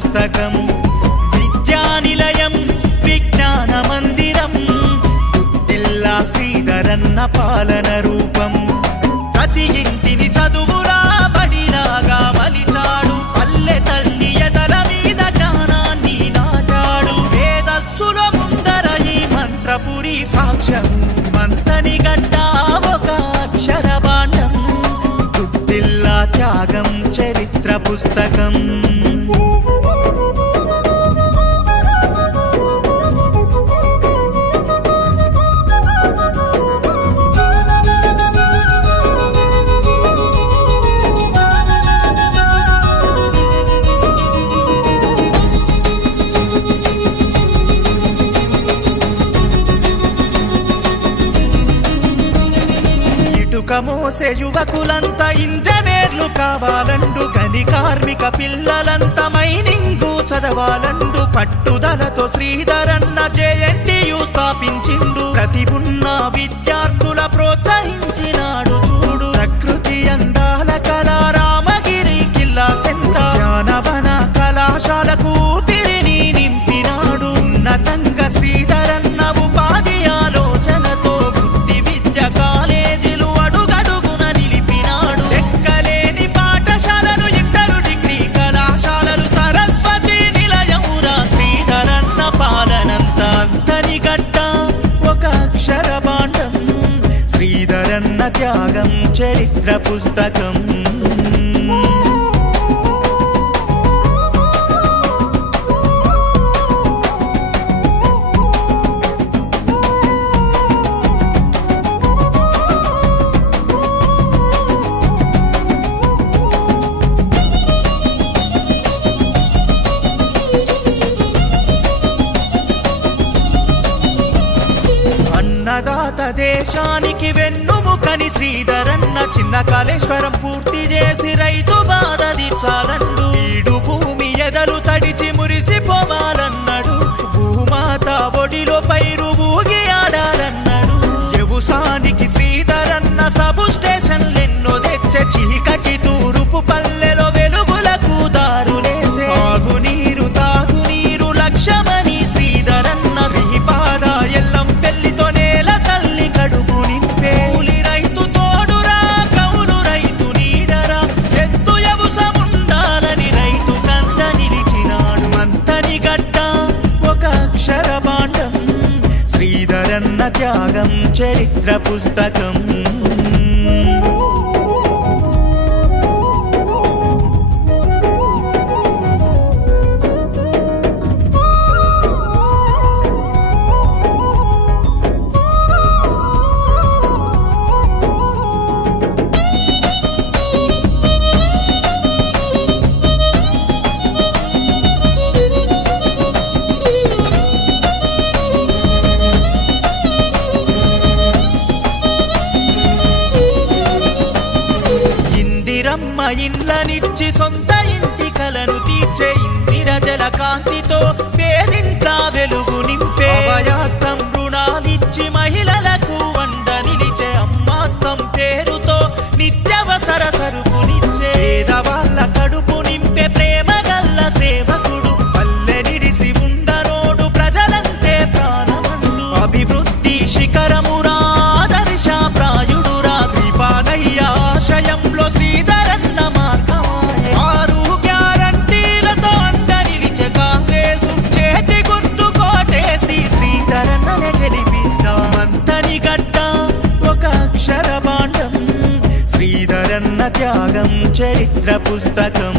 పుస్తకం విద్యానిలయం విజ్ఞాన మందిరం దుద్దిల్లా శ్రీధరన్న పాలన రూపం ప్రతి ఇంటిని చదువురా బడిలాగా మలిచాడు పల్లె తల్లి ఎదల మీద జ్ఞానాన్ని నాటాడు వేదస్సుల ముందర ఈ మంత్రపురి సాక్ష్యం మంతని గడ్డ ఒక అక్షర భాండం దుద్దిల్లా త్యాగం చరిత్ర పుస్తకం మోసే యువకులంతా ఇంజనీర్లు కావాలండు గని కార్మిక పిల్లలంతా మైనింగు చదవాలండు పట్టుదలతో శ్రీధరన్న జేఎన్టీయు స్థాపించిండు ప్రతిభున్న విద్యార్థుల ప్రోత్సహించినాడు చూడు ప్రకృతి అందాల కళా రామగిరి కిల్లా చెంత ఉద్యానవన కళాశాలకు ఊపిరిని నింపినాడు ఉన్నతంగా శ్రీధరన్న ఉపాధి ఆలోచనతో వృత్తి విద్య కాలేజీలు శ్రీధరన్న త్యాగం చరిత్ర పుస్తకం అన్నదాత దేశానికి వెన్నుముకని శ్రీధరన్న చిన్న కాళేశ్వరం పూర్తి చేసి రైతు బాధ తీర్చాలన్నాడు ఈడు భూమి ఎదలు తడిచి మురిసిపోవాలన్నాడు భూమాత ఒడిలో పైరు ఊగి ఆడాలన్నాడు వ్యవసాయానికి శ్రీధరన్న సబ్ స్టేషన్లెన్నో తెచ్చే చీకటి తూరుపు పల్లెలో వెలుగులకు దారులేసే సాగునీరు తాగునీరు లక్ష్యమని శ్రీధరన్న శ్రీపాద ఎల్లం పెళ్లితో నేల తల్లి కడుపు నింపే కూలి రైతు తోడురా కౌలు రైతు నీడరా ఎత్తు యవసముండాలని రైతు కంద నిలిచినాడు మంతని గడ్డ ఒక అక్షర భాండం శ్రీధరన్న త్యాగం చరిత్ర పుస్తకం ఇందిరమ్మ ఇండ్లనిచ్చి సొంత ఇంటి కలను తీర్చే ఇందిర జల కాంతితో పేదింట్ల వెలుగు నింపే అభయాస్తం రుణాలిచ్చి మహిళలకు వండ నిలిచే అమ్మాస్తం పేరుతో నిత్యవసర సరుకునిచ్చే పేదవాళ్ళ కడుపు నింపే ప్రేమ గల్ల సేవకుడు పల్లె నిడిసి ఉండనోడు ప్రజలంటే ప్రాణమండు అభివృద్ధి శిఖరమురా ఆదర్శ ప్రాయుడురా శ్రీపాదయ్య ఆశయంలో శ్రీధరన్న మార్గమాయే ఆరు గ్యారంటీలతో అండ నిలిచే కాంగ్రెసు చేతి గుర్తు కోటేసి శ్రీధరన్ననే గెలిపిద్దాం మంతని గడ్డ ఒక అక్షర భాండం శ్రీధరన్న త్యాగం చరిత్ర పుస్తకం